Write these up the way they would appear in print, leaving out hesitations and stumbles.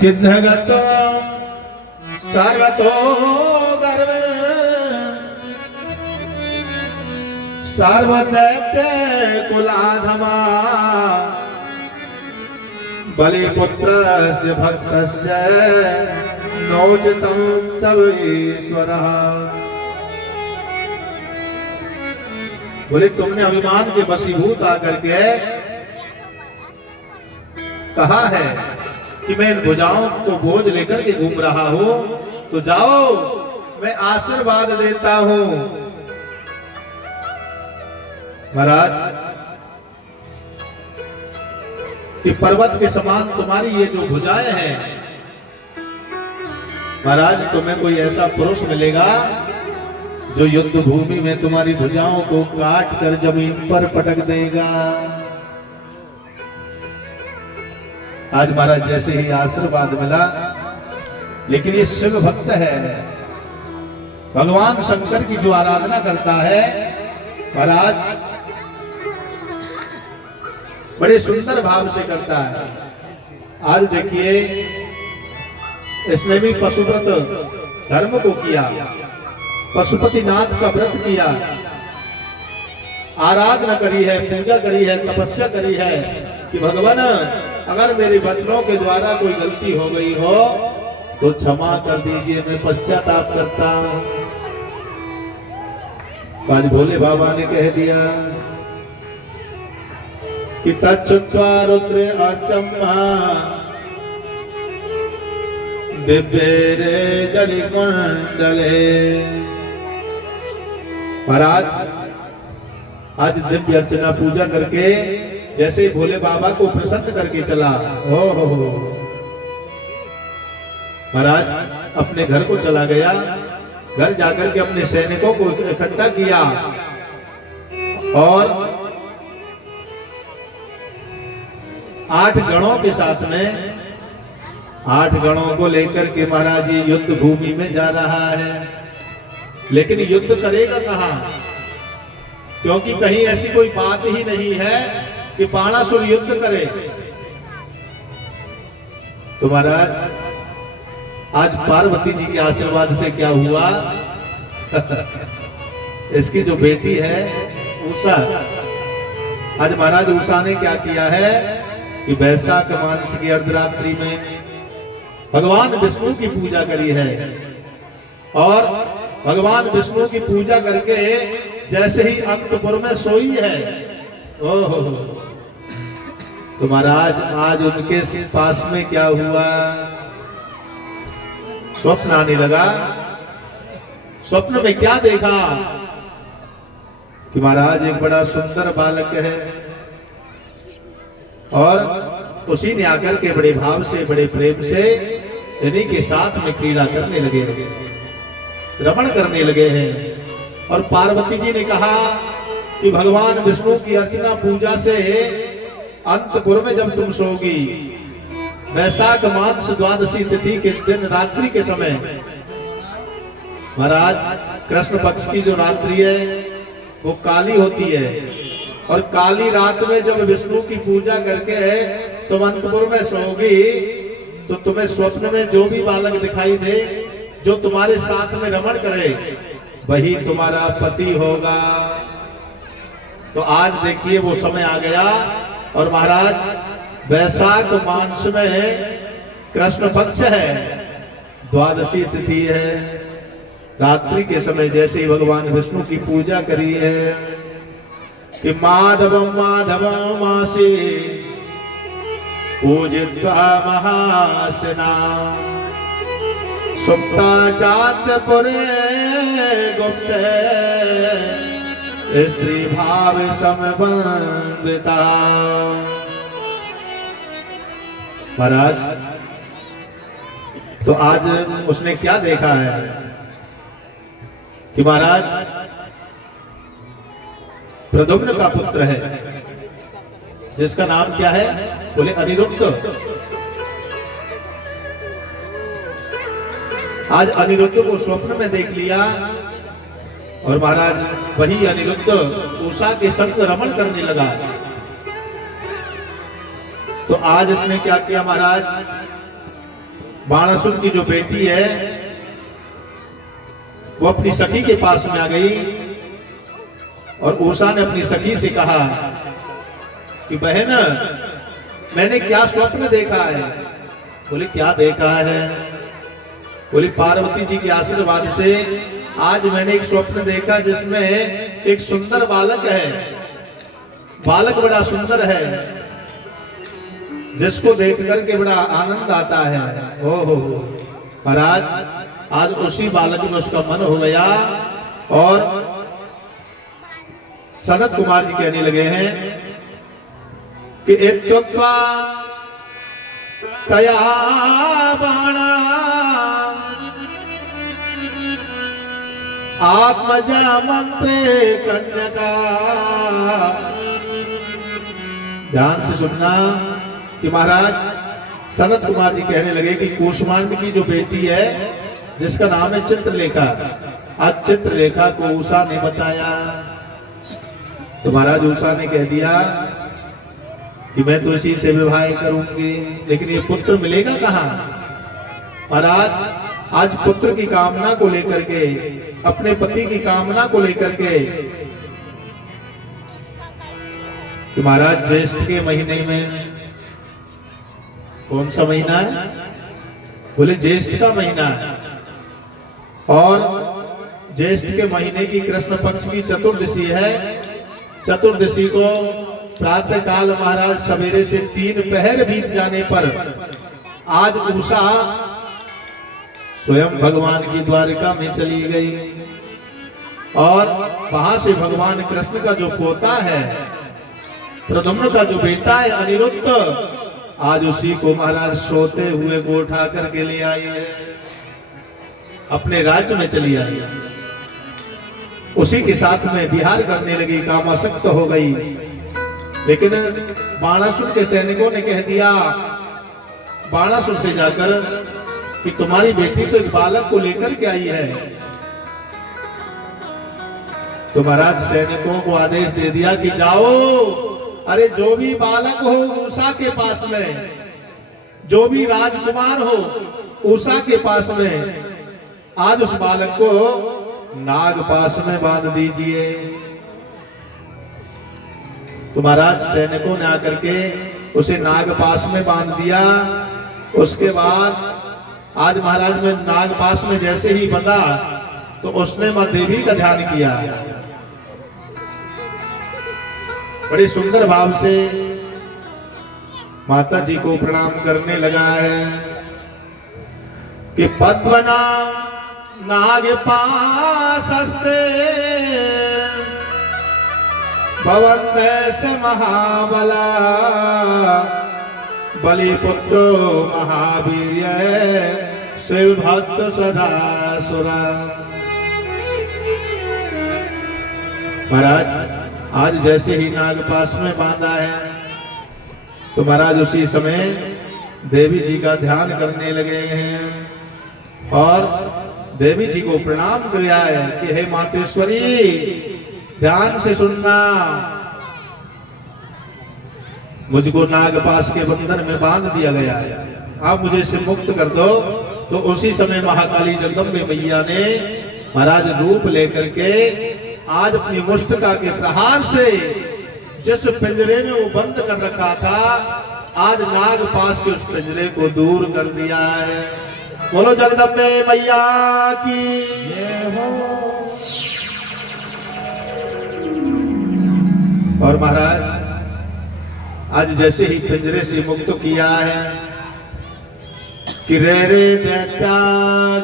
किद्धगतो सर्वतो गर्व सर्वदैत्य कुलाधमा बलिपुत्रस्य भक्तस्य नोचितं ईश्वरः। बोले तुमने अभिमान के वशीभूत आकर के कहा है कि मैं इन भुजाओं को बोझ लेकर के घूम रहा हूं, तो जाओ मैं आशीर्वाद देता हूं। महाराज कि पर्वत के समान तुम्हारी ये जो भुजाएं हैं, महाराज तुम्हें कोई ऐसा पुरुष मिलेगा जो युद्ध भूमि में तुम्हारी भुजाओं को काट कर जमीन पर पटक देगा। आज महाराज जैसे ही आशीर्वाद मिला, लेकिन ये शिव भक्त है, भगवान शंकर की जो आराधना करता है, महाराज बड़े सुंदर भाव से करता है। आज देखिए इसने भी पशुव्रत धर्म को किया, पशुपतिनाथ का व्रत किया, आराधना करी है, पूजा करी है, तपस्या करी है कि भगवान अगर मेरे बचनों के द्वारा कोई गलती हो गई हो तो क्षमा कर दीजिए, मैं पश्चाताप करता हूं। आज भोले बाबा ने कह दिया कि तच्छ्रुत्वा रुद्र अर्चम्मा दिव्येरे जलिकुंडले। महाराज आज दिव्य अर्चना पूजा करके जैसे ही भोले बाबा को प्रसन्न करके चला, हो महाराज अपने घर को चला गया, घर जाकर के अपने सैनिकों को इकट्ठा किया और 8 गणों के साथ में 8 गणों को लेकर के महाराज ये युद्ध भूमि में जा रहा है। लेकिन युद्ध करेगा कहां, क्योंकि कहीं ऐसी कोई बात ही नहीं है कि बाणासुर युद्ध करे। तो महाराज आज पार्वती जी के आशीर्वाद से क्या हुआ इसकी जो बेटी है उषा, आज महाराज उषा ने क्या किया है कि वैशाख मास की अर्धरात्रि में भगवान विष्णु की पूजा करी है और भगवान विष्णु की पूजा करके जैसे ही अंतपुर में सोई है, ओहो तो महाराज आज उनके पास में क्या हुआ, स्वप्न आने लगा। स्वप्न में क्या देखा कि महाराज एक बड़ा सुंदर बालक है और उसी ने आकर के बड़े भाव से, बड़े प्रेम से इन्हीं के साथ में क्रीड़ा करने लगे, रमण करने लगे हैं। और पार्वती जी ने कहा कि भगवान विष्णु की अर्चना पूजा से अंतपुर में जब तुम सोगी, वैशाख मास द्वादशी तिथि के दिन रात्रि के समय, महाराज कृष्ण पक्ष की जो रात्रि है वो काली होती है और काली रात में जब विष्णु की पूजा करके तुम अंतपुर में सोओगी तो तुम्हें स्वप्न में जो भी बालक दिखाई दे, जो तुम्हारे साथ में रमण करे, वही तुम्हारा पति होगा। तो आज देखिए वो समय आ गया और महाराज वैशाख मास में कृष्ण पक्ष है, द्वादशी तिथि है, रात्रि के समय जैसे ही भगवान विष्णु की पूजा करी है कि माधवम माधवम मासे पूजित्वा महासना सुप्ता चातपुरे गुप्ते स्त्री भाव समवंदिता। महाराज तो आज उसने क्या देखा है कि महाराज प्रद्युम्न का पुत्र है जिसका नाम क्या है, बोले अनिरुद्ध। आज अनिरुद्ध को स्वप्न में देख लिया और महाराज वही अनिरुद्ध उषा के संग रमण करने लगा। तो आज इसने क्या किया महाराज बाणासुर की जो बेटी है वो अपनी सखी के पास में आ गई और उषा ने अपनी सखी से कहा कि बहन, मैंने क्या स्वप्न देखा है। बोले क्या देखा है। बोले पार्वती जी के आशीर्वाद से आज मैंने एक स्वप्न देखा जिसमें एक सुंदर बालक है। बालक बड़ा सुंदर है, जिसको देख करके बड़ा आनंद आता है। ओहो महाराज, आज उसी बालक में उसका मन हो गया और सनत कुमार जी कहने लगे हैं कि इत्युक्त्वा तया बाणा आत्मजा मंत्रे कन्यका। ध्यान से सुनना कि महाराज सनत कुमार जी कहने लगे कि कूष्मांड की जो बेटी है जिसका नाम है चित्रलेखा, आज चित्रलेखा को उषा ने बताया। तो महाराज उषा ने कह दिया कि मैं तो इसी से विवाह करूंगी, लेकिन ये पुत्र मिलेगा कहाँ। महाराज आज पुत्र की कामना को लेकर के, अपने पति की कामना को लेकर के, कि महाराज ज्येष्ठ के महीने में, कौन सा महीना है। बोले ज्येष्ठ का महीना है और ज्येष्ठ के महीने की कृष्ण पक्ष की चतुर्दशी है। चतुर्दशी को प्रातः काल महाराज सवेरे से 3 पहर बीत जाने पर आज उषा स्वयं भगवान की द्वारिका में चली गई और वहां से भगवान कृष्ण का जो पोता है, प्रद्युम्न का जो बेटा है अनिरुद्ध, आज उसी को महाराज सोते हुए को उठा करके ले आई है, अपने राज्य में चली आई। उसी के साथ में विहार करने लगी, कामासक्त हो गई। लेकिन बाणासुर के सैनिकों ने कह दिया बाणासुर से जाकर कि तुम्हारी बेटी तो एक बालक को लेकर के आई है। तो महाराज सैनिकों को आदेश दे दिया कि जाओ, अरे जो भी बालक हो उषा के पास में, जो भी राजकुमार हो उषा के पास में, आज उस बालक को नाग पास में बांध दीजिए। तो महाराज सैनिकों ने आकर के उसे नाग पास में बांध दिया। उसके बाद आज महाराज में नाग पास में जैसे ही बंधा तो उसने मां देवी का ध्यान किया, बड़े सुंदर भाव से माता जी को प्रणाम करने लगा है कि पद्मना नाग पासस्ते भवन्देश महाबला बलिपुत्रो महावीर्य शिव भक्त सदा सुरा। महाराज आज जैसे ही नाग पास में बांधा है तो महाराज उसी समय देवी जी का ध्यान करने लगे हैं और देवी जी को प्रणाम किया है कि हे मातेश्वरी, ध्यान से सुनना, मुझको नागपाश के बंधन में बांध दिया गया है, आप मुझे इससे मुक्त कर दो। तो उसी समय महाकाली जगदम्बे मैया ने महाराज रूप लेकर के आज अपनी मुष्टिका के प्रहार से जिस पिंजरे में वो बंद कर रखा था, आज नागपाश के उस पिंजरे को दूर कर दिया है। बोलो जगदम्बे मैया की जय हो। और महाराज आज जैसे ही पिंजरे से मुक्त किया है कि रे रे दैत्या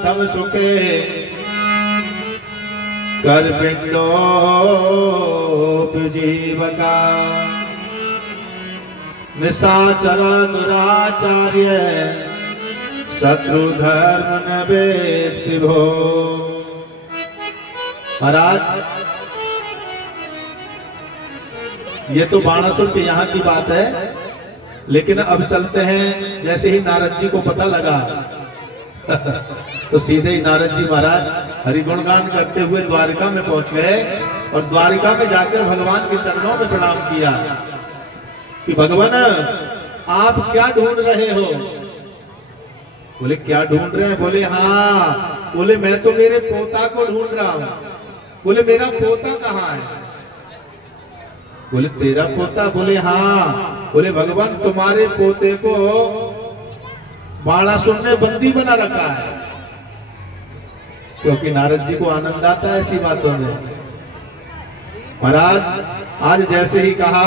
धम सुखे कर पिंडो जीवका निशाचर दुराचार्य शत्रु धर्म नवेद शिवो। महाराज ये तो बाणासुर के यहाँ की बात है, लेकिन अब चलते हैं। जैसे ही नारद जी को पता लगा तो सीधे ही नारद जी महाराज हरिगुणगान करते हुए द्वारिका में पहुंच गए और द्वारिका में जाकर भगवान के चरणों में प्रणाम किया कि भगवान आप क्या ढूंढ रहे हो। बोले क्या ढूंढ रहे हैं? बोले हाँ। बोले मैं तो मेरे पोता को ढूंढ रहा हूं। बोले मेरा पोता कहाँ है? बोले तेरा पोता? बोले हाँ। बोले भगवान तुम्हारे पोते को बाणासुर ने बंदी बना रखा है। क्योंकि नारद जी को आनंद आता है ऐसी बातों में। महाराज आज जैसे ही कहा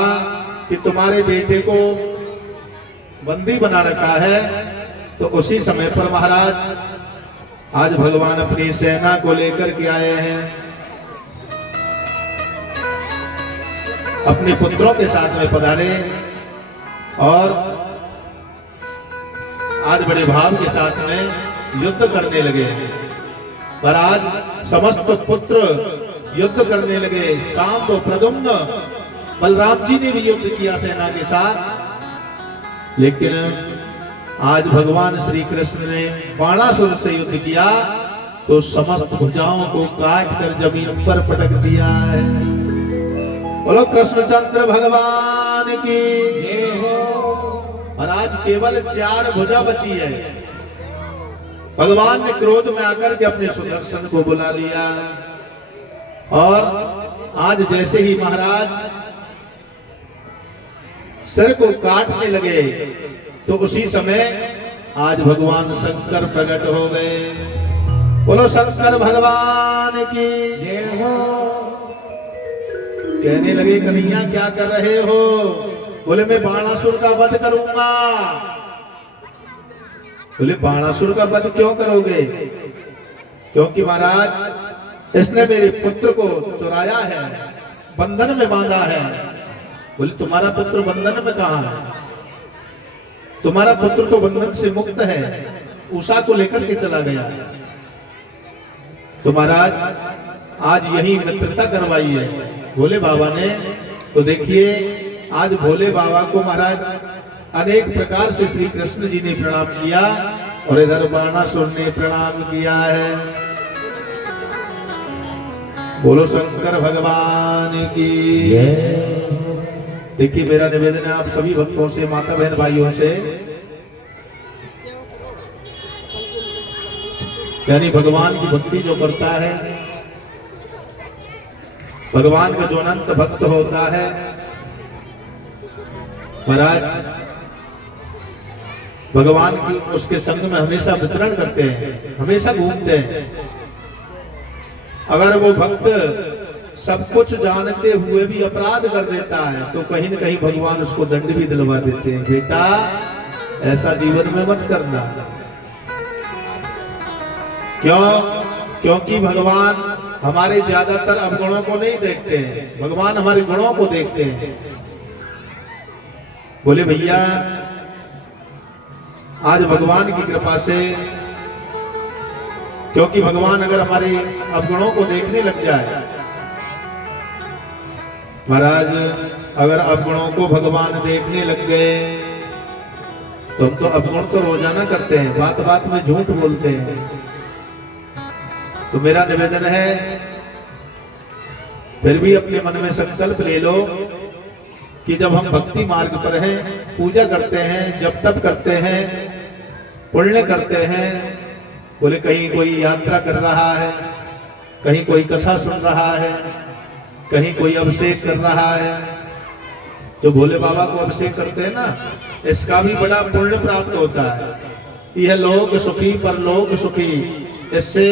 कि तुम्हारे बेटे को बंदी बना रखा है, तो उसी समय पर महाराज आज भगवान अपनी सेना को लेकर के आए हैं, अपने पुत्रों के साथ में पधारे और आज बड़े भाव के साथ में युद्ध करने लगे। पर आज समस्त पुत्र युद्ध करने लगे। शांब, प्रद्युम्न, बलराम जी ने भी युद्ध किया सेना के साथ। लेकिन आज भगवान श्री कृष्ण ने बाणासुर से युद्ध किया तो समस्त भुजाओं को काट कर जमीन पर पटक दिया है। बोलो कृष्णचंद्र भगवान की जय हो। और आज केवल 4 भुजा बची है। भगवान ने क्रोध में आकर के अपने सुदर्शन को बुला लिया और आज जैसे ही महाराज सिर को काटने लगे तो उसी समय आज भगवान शंकर प्रकट हो गए। बोलो शंकर भगवान की जय हो। कहने लगे कन्हैया क्या कर रहे हो? बोले मैं बाणासुर का वध करूंगा। बोले बाणासुर का वध क्यों करोगे? क्योंकि महाराज इसने मेरे पुत्र को चुराया है, बंधन में बांधा है। बोले तुम्हारा पुत्र बंधन में कहां है? तुम्हारा पुत्र तो बंधन से मुक्त है, उषा को लेकर के चला गया। तो महाराज आज यही मित्रता करवाई है भोले बाबा ने। तो देखिए आज भोले बाबा को महाराज अनेक प्रकार से श्री कृष्ण जी ने प्रणाम किया और इधर बाणासुर ने प्रणाम किया है। बोलो शंकर भगवान की। देखिए मेरा निवेदन है आप सभी भक्तों से, माता बहन भाइयों से, यानी भगवान की भक्ति जो करता है, भगवान का जो अनंत भक्त होता है, महाराज भगवान की उसके संग में हमेशा विचरण करते हैं, हमेशा घूमते हैं। अगर वो भक्त सब कुछ जानते हुए भी अपराध कर देता है तो कहीं न कहीं भगवान उसको दंड भी दिलवा देते हैं। बेटा ऐसा जीवन में मत करना। क्यों? क्योंकि भगवान हमारे ज्यादातर अवगुणों को नहीं देखते हैं, भगवान हमारे गुणों को देखते हैं। बोले भैया आज भगवान की कृपा से, क्योंकि भगवान अगर हमारे अवगुणों को देखने लग जाए, महाराज अगर अवगुणों को भगवान देखने लग गए तो हम तो अवगुण तो रोजाना करते हैं, बात बात में झूठ बोलते हैं। तो मेरा निवेदन है फिर भी अपने मन में संकल्प ले लो कि जब हम भक्ति मार्ग पर हैं, पूजा करते हैं, जब तप करते हैं, पुण्य करते हैं, बोले कहीं कोई यात्रा कर रहा है, कहीं कोई कथा सुन रहा है, कहीं कोई अभिषेक कर रहा है, जो भोले बाबा को अभिषेक करते हैं ना, इसका भी बड़ा पुण्य प्राप्त होता है। यह लोक सुखी परलोक सुखी, इससे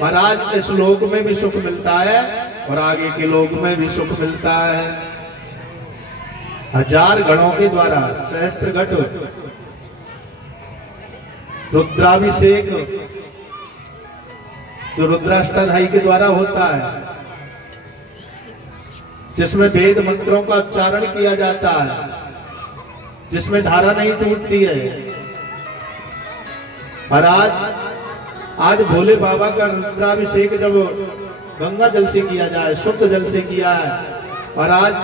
महाराज इस लोक में भी सुख मिलता है और आगे के लोक में भी सुख मिलता है। 1000 गणों के द्वारा सहस्त्र घट रुद्राभिषेक जो रुद्राष्टाध्यायी के द्वारा होता है, जिसमें वेद मंत्रों का उच्चारण किया जाता है, जिसमें धारा नहीं टूटती है। महाराज आज भोले बाबा का रुद्राभिषेक जब गंगा जल से किया जाए, शुद्ध जल से किया है, और आज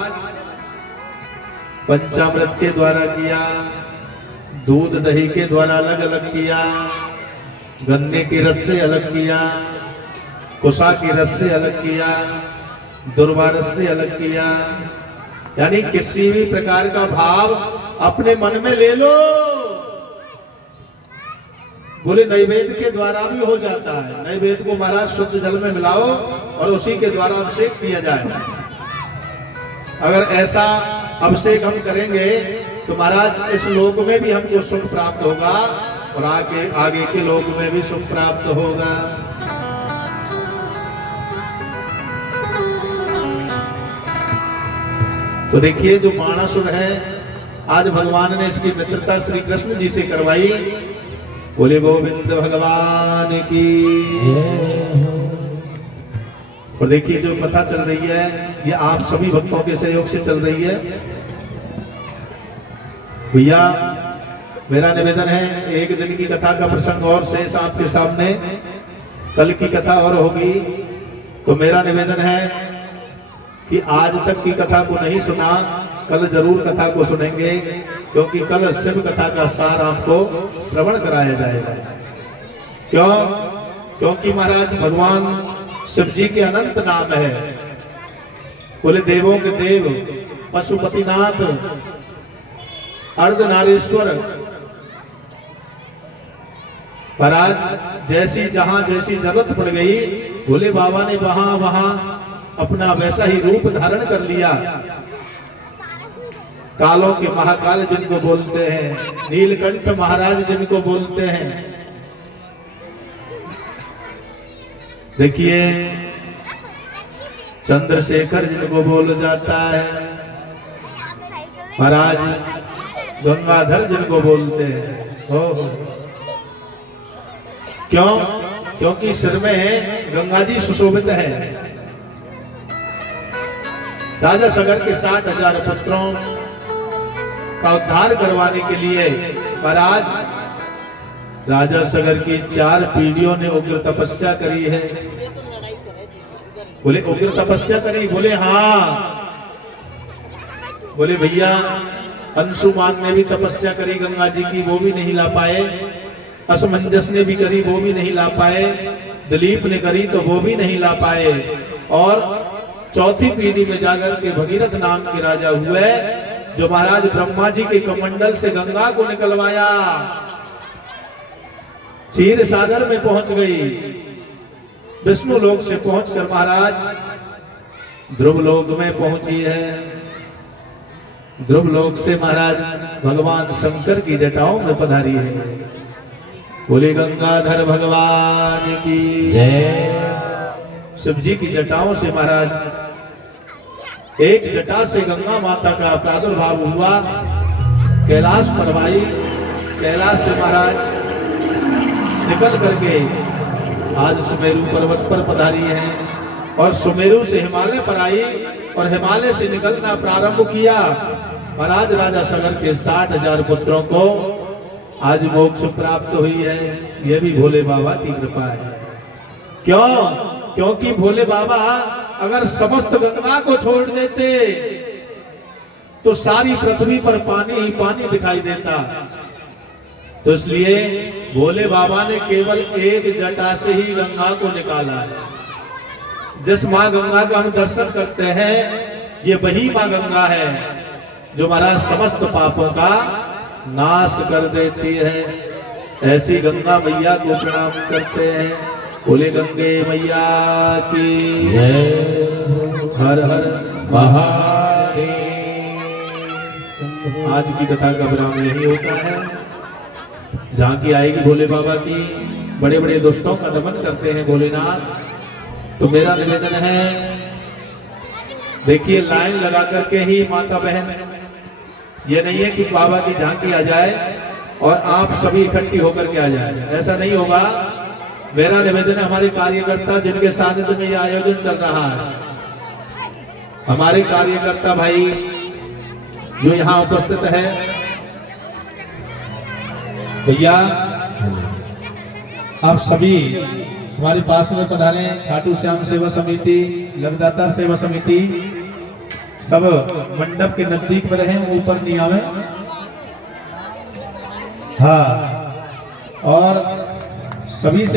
पंचामृत के द्वारा किया, दूध दही के द्वारा अलग अलग किया, गन्ने के रस से अलग किया, कुशा के रस से अलग किया, दुर्वा रस से अलग किया, यानी किसी भी प्रकार का भाव अपने मन में ले लो। बोले नैवेद्य के द्वारा भी हो जाता है। नैवेद्य को महाराज शुद्ध जल में मिलाओ और उसी के द्वारा अभिषेक किया जाए। अगर ऐसा अभिषेक हम करेंगे तो महाराज इस लोक में भी हमको सुख प्राप्त होगा और आगे के लोक में भी सुख प्राप्त होगा। तो देखिए जो बाणासुर है, आज भगवान ने इसकी मित्रता श्री कृष्ण जी से करवाई। बोले गोविंद भगवान की। और देखिए जो कथा चल रही है ये आप सभी भक्तों के सहयोग से चल रही है। भैया मेरा निवेदन है, एक दिन की कथा का प्रसंग और शेष आपके सामने, कल की कथा और होगी। तो मेरा निवेदन है कि आज तक की कथा को नहीं सुना, कल जरूर कथा को सुनेंगे, क्योंकि कल शिव कथा का सार आपको श्रवण कराया जाएगा। क्यों? क्योंकि महाराज भगवान शिव जी के अनंत नाम है। बोले देवों के देव, पशुपतिनाथ, अर्धनारीश्वर। महाराज जैसी जहां जैसी जरूरत पड़ गई, भोले बाबा ने वहां वहां अपना वैसा ही रूप धारण कर लिया। कालों के महाकाल जिनको बोलते हैं, नीलकंठ महाराज जिनको बोलते हैं। देखिए चंद्रशेखर जिनको बोल जाता है, महाराज गंगाधर जिनको बोलते हैं। हो क्यों? क्योंकि सिर में गंगा जी सुशोभित है। राजा सगर के 60,000 पुत्रों का उद्धार करवाने के लिए महाराज राजा सगर की 4 पीढ़ियों ने उग्र तपस्या करी है। बोले उग्र तपस्या करी? बोले हाँ। बोले भैया अंशुमान ने भी तपस्या करी गंगा जी की, वो भी नहीं ला पाए। असमंजस ने भी करी, वो भी नहीं ला पाए। दिलीप ने करी तो वो भी नहीं ला पाए। और 4थी पीढ़ी में जाकर के भगीरथ नाम के राजा हुए, जो महाराज ब्रह्मा जी के कमंडल से गंगा को निकलवाया, क्षीर सागर में पहुंच गई। विष्णु लोक से पहुंचकर महाराज ध्रुव लोक में पहुंची है। ध्रुव लोक से महाराज भगवान शंकर की जटाओं में पधारी है। बोले गंगाधर भगवान की जय। शिव जी की जटाओं से महाराज एक जटा से गंगा माता का प्रादुर्भाव हुआ। कैलाश पर आई, कैलाश से महाराज निकल करके आज सुमेरु पर्वत पर पधारी है। और सुमेरु से हिमालय पर आई और हिमालय से निकलना प्रारंभ किया। महाराज राजा सगर के 60,000 पुत्रों को आज मोक्ष प्राप्त हुई है। यह भी भोले बाबा की कृपा है। क्यों? क्योंकि भोले बाबा अगर समस्त गंगा को छोड़ देते तो सारी पृथ्वी पर पानी ही पानी दिखाई देता। तो इसलिए भोले बाबा ने केवल एक जटा से ही गंगा को निकाला है। जिस माँ गंगा का हम दर्शन करते हैं, ये वही माँ गंगा है जो महाराज समस्त पापों का नाश कर देती है। ऐसी गंगा मैया को प्रणाम करते हैं। बोले गंगे मैया की हर हर महादेव। आज की कथा का विराम यही होता है। जहाँ की आएगी भोले बाबा की, बड़े बड़े दुष्टों का दमन करते हैं भोलेनाथ। तो मेरा निवेदन है, देखिए लाइन लगा करके ही माता बहन, ये नहीं है कि बाबा की झांकी आ जाए और आप सभी इकट्ठी होकर के आ जाए, ऐसा नहीं होगा। मेरा निवेदन है हमारे कार्यकर्ता जिनके सानिध्य में यह आयोजन चल रहा है, हमारे कार्यकर्ता भाई जो यहाँ उपस्थित है, भैया आप सभी हमारे पास में पधारे। खाटू श्याम सेवा समिति, लगदाता सेवा समिति, सब मंडप के नजदीक में रहे, ऊपर नहीं आवे। हाँ, और सभी से